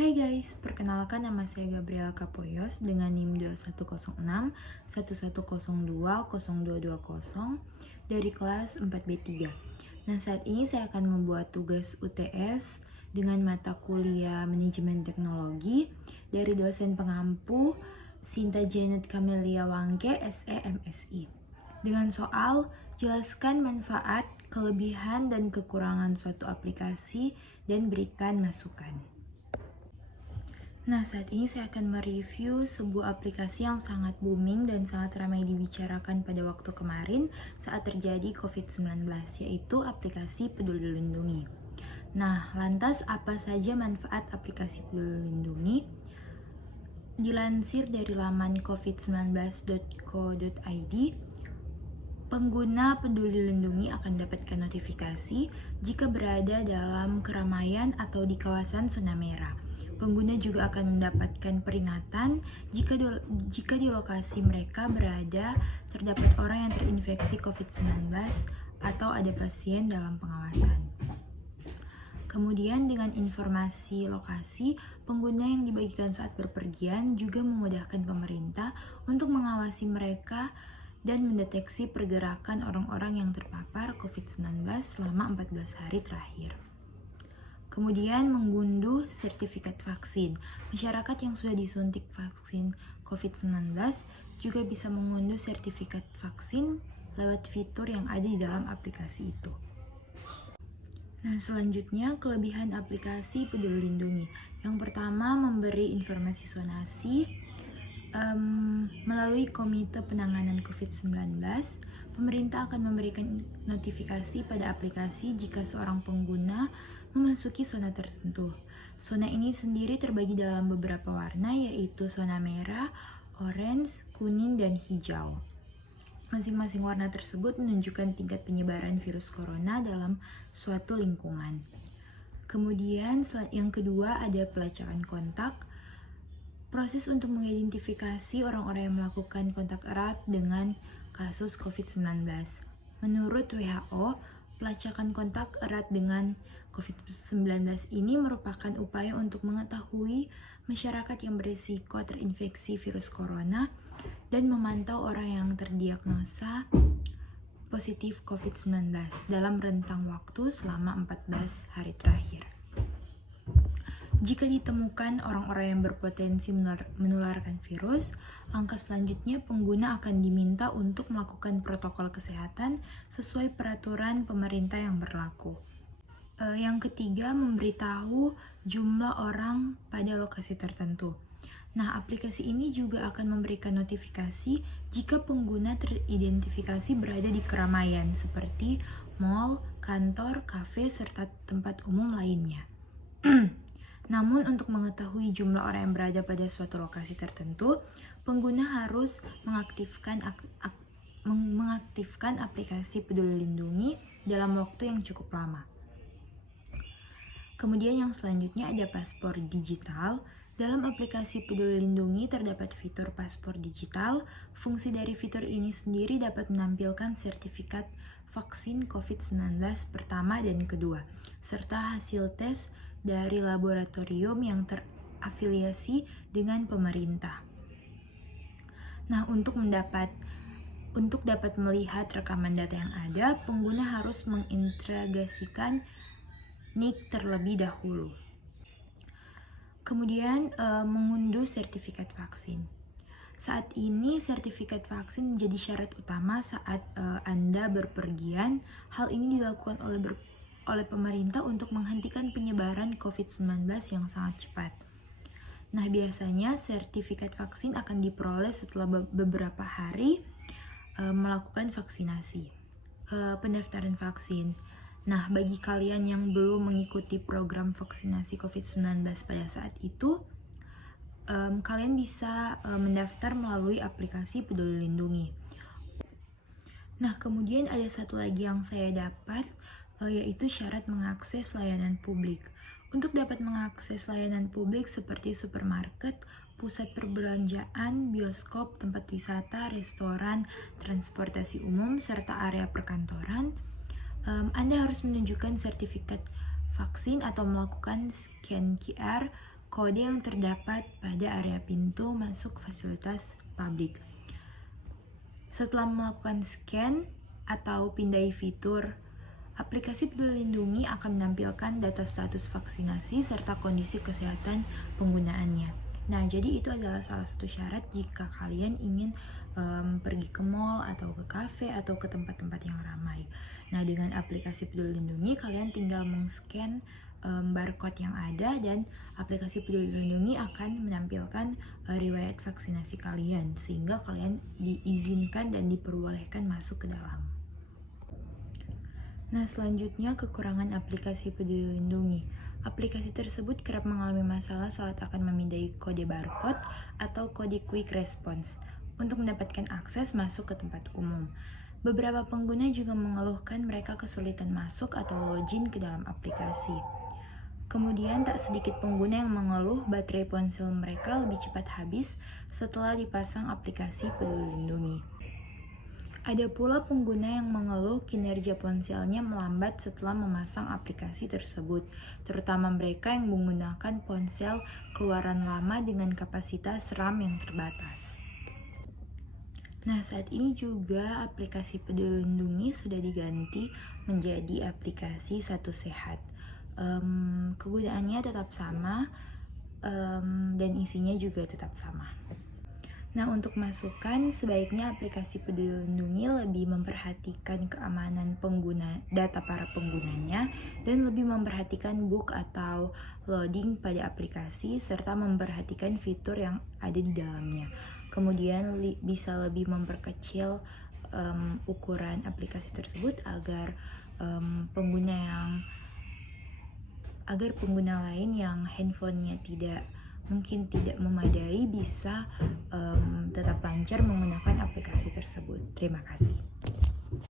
Hai guys, perkenalkan nama saya Gabriela Kapoyos dengan NIM 2106 1102 0220 dari kelas 4B3. Nah, saat ini saya akan membuat tugas UTS dengan mata kuliah Manajemen Teknologi dari dosen pengampu Sinta Janet Camelia Wangke, SE MSI. Dengan soal, jelaskan manfaat, kelebihan, dan kekurangan suatu aplikasi dan berikan masukan. Nah, saat ini saya akan mereview sebuah aplikasi yang sangat booming dan sangat ramai dibicarakan pada waktu kemarin saat terjadi COVID-19, yaitu aplikasi Peduli Lindungi. Nah, lantas apa saja manfaat aplikasi Peduli Lindungi? Dilansir dari laman covid19.co.id, pengguna Peduli Lindungi akan dapatkan notifikasi jika berada dalam keramaian atau di kawasan zona merah. Pengguna juga akan mendapatkan peringatan jika di lokasi mereka berada terdapat orang yang terinfeksi COVID-19 atau ada pasien dalam pengawasan. Kemudian dengan informasi lokasi, pengguna yang dibagikan saat berpergian juga memudahkan pemerintah untuk mengawasi mereka dan mendeteksi pergerakan orang-orang yang terpapar COVID-19 selama 14 hari terakhir. Kemudian mengunduh sertifikat vaksin. Masyarakat yang sudah disuntik vaksin COVID-19 juga bisa mengunduh sertifikat vaksin lewat fitur yang ada di dalam aplikasi itu. Nah, selanjutnya kelebihan aplikasi Peduli Lindungi. Yang pertama, memberi informasi zonasi melalui Komite Penanganan COVID-19. Pemerintah akan memberikan notifikasi pada aplikasi jika seorang pengguna memasuki zona tertentu. Zona ini sendiri terbagi dalam beberapa warna, yaitu zona merah, orange, kuning, dan hijau. Masing-masing warna tersebut menunjukkan tingkat penyebaran virus corona dalam suatu lingkungan. Kemudian yang kedua ada pelacakan kontak. Proses untuk mengidentifikasi orang-orang yang melakukan kontak erat dengan kasus COVID-19. Menurut WHO, pelacakan kontak erat dengan COVID-19 ini merupakan upaya untuk mengetahui masyarakat yang berisiko terinfeksi virus corona dan memantau orang yang terdiagnosa positif COVID-19 dalam rentang waktu selama 14 hari terakhir. Jika ditemukan orang-orang yang berpotensi menularkan virus, langkah selanjutnya pengguna akan diminta untuk melakukan protokol kesehatan sesuai peraturan pemerintah yang berlaku. Yang ketiga, memberitahu jumlah orang pada lokasi tertentu. Nah, aplikasi ini juga akan memberikan notifikasi jika pengguna teridentifikasi berada di keramaian seperti mal, kantor, kafe, serta tempat umum lainnya. Namun, untuk mengetahui jumlah orang yang berada pada suatu lokasi tertentu, pengguna harus mengaktifkan aplikasi Peduli Lindungi dalam waktu yang cukup lama. Kemudian yang selanjutnya ada paspor digital. Dalam aplikasi Peduli Lindungi terdapat fitur paspor digital. Fungsi dari fitur ini sendiri dapat menampilkan sertifikat vaksin COVID-19 pertama dan kedua, serta hasil tes dari laboratorium yang terafiliasi dengan pemerintah. Nah, untuk dapat melihat rekaman data yang ada, pengguna harus mengintegrasikan NIK terlebih dahulu. Kemudian mengunduh sertifikat vaksin. Saat ini sertifikat vaksin menjadi syarat utama saat Anda berpergian. Hal ini dilakukan oleh pemerintah untuk menghentikan penyebaran COVID-19 yang sangat cepat. Nah, biasanya sertifikat vaksin akan diperoleh setelah beberapa hari melakukan vaksinasi. Pendaftaran vaksin. Nah, bagi kalian yang belum mengikuti program vaksinasi COVID-19 pada saat itu, kalian bisa mendaftar melalui aplikasi Peduli Lindungi. Nah, kemudian ada satu lagi yang saya dapat, yaitu syarat mengakses layanan publik. Untuk dapat mengakses layanan publik seperti supermarket, pusat perbelanjaan, bioskop, tempat wisata, restoran, transportasi umum, serta area perkantoran, Anda harus menunjukkan sertifikat vaksin atau melakukan scan QR kode yang terdapat pada area pintu masuk fasilitas publik. Setelah melakukan scan atau pindai fitur, aplikasi Peduli Lindungi akan menampilkan data status vaksinasi serta kondisi kesehatan penggunaannya. Nah, jadi itu adalah salah satu syarat jika kalian ingin pergi ke mall atau ke kafe atau ke tempat-tempat yang ramai. Nah, dengan aplikasi Peduli Lindungi, kalian tinggal men-scan barcode yang ada dan aplikasi Peduli Lindungi akan menampilkan riwayat vaksinasi kalian sehingga kalian diizinkan dan diperbolehkan masuk ke dalam. Nah, selanjutnya kekurangan aplikasi Peduli Lindungi. Aplikasi tersebut kerap mengalami masalah saat akan memindai kode barcode atau kode quick response untuk mendapatkan akses masuk ke tempat umum. Beberapa pengguna juga mengeluhkan mereka kesulitan masuk atau login ke dalam aplikasi. Kemudian tak sedikit pengguna yang mengeluh baterai ponsel mereka lebih cepat habis setelah dipasang aplikasi Peduli Lindungi. Ada pula pengguna yang mengeluh kinerja ponselnya melambat setelah memasang aplikasi tersebut, terutama mereka yang menggunakan ponsel keluaran lama dengan kapasitas RAM yang terbatas. Nah, saat ini juga aplikasi Peduli Lindungi sudah diganti menjadi aplikasi Satu Sehat. Kegunaannya tetap sama dan isinya juga tetap sama. Nah, untuk masukan, sebaiknya aplikasi Peduli Lindungi lebih memperhatikan keamanan pengguna, data para penggunanya, dan lebih memperhatikan bug atau loading pada aplikasi, serta memperhatikan fitur yang ada di dalamnya. Kemudian bisa lebih memperkecil ukuran aplikasi tersebut agar pengguna lain yang handphonenya mungkin tidak memadai bisa tetap lancar menggunakan aplikasi tersebut. Terima kasih.